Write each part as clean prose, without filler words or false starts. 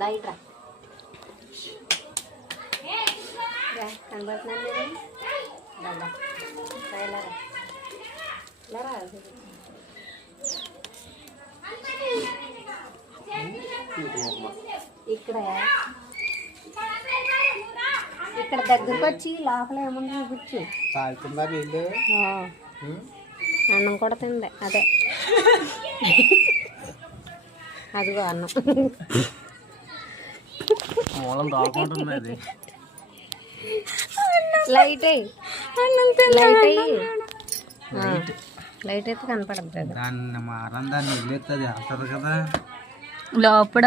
Light కనబడుతున్నాను ఇక్కడ ఇక్కడ దగ్గరకు వచ్చి లోపల ఏమన్నా కూర్చు అన్నం కూడా తిందే అదే అదిగో అన్నం లైట్ లైట్ అయితే కనపడదు కదా లోపల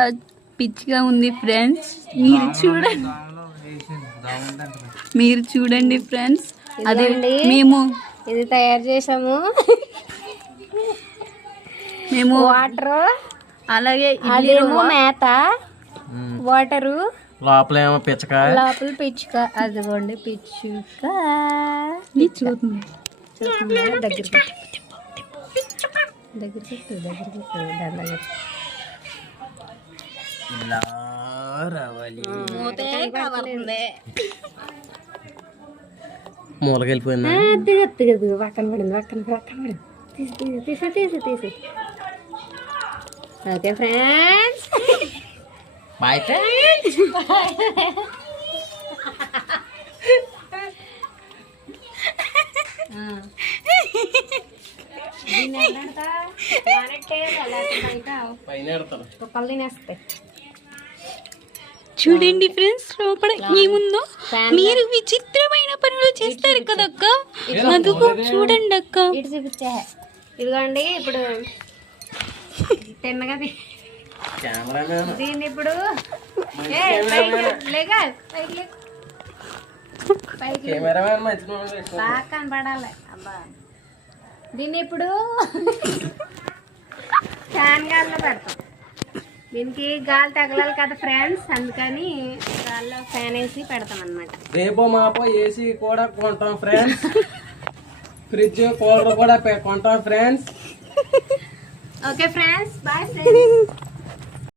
పిచ్చిగా ఉంది ఫ్రెండ్స్. మీరు చూడండి ఫ్రెండ్స్. అదే మేము ఇది తయారు చేసాము. మేము వాటర్ అలాగే మేత వాటరు లోపల ఏమో పిచ్చక లోపల పిచ్చుక. అదిగోండి పిచ్చుక చూస్తుంది దగ్గరికి దండగా మూలకెళ్ళిపోయింది. పక్కన పడింది తీసి ఓకే ఫ్రెండ్స్ బాయ్ ఫ్రెండ్స్. చూడండి ఫ్రెండ్స్ లోపల ఏముందో. మీరు విచిత్రమైన పనులు చేస్తారు కదక్క. అదుగో చూడండి అక్క. ఇటు చూపించే ఇదిగోండి. ఇప్పుడు తిన్నగా దీన్ని ఇప్పుడు బాగా కనపడాలి. అబ్బా దీన్ని ఇప్పుడు ఫ్యాన్ గాల్లో పెడతాం. దీనికి గాలి తగలాలి కదా ఫ్రెండ్స్, అందుకని గాల్లో ఫ్యాన్ వేసి పెడతాం అన్నమాట. రేపో మాపో ఏసీ కూడా కొంటాం ఫ్రెండ్స్. ఫ్రిడ్జ్ కూలర్ కూడా కొంటాం friends. Okay friends bye friends.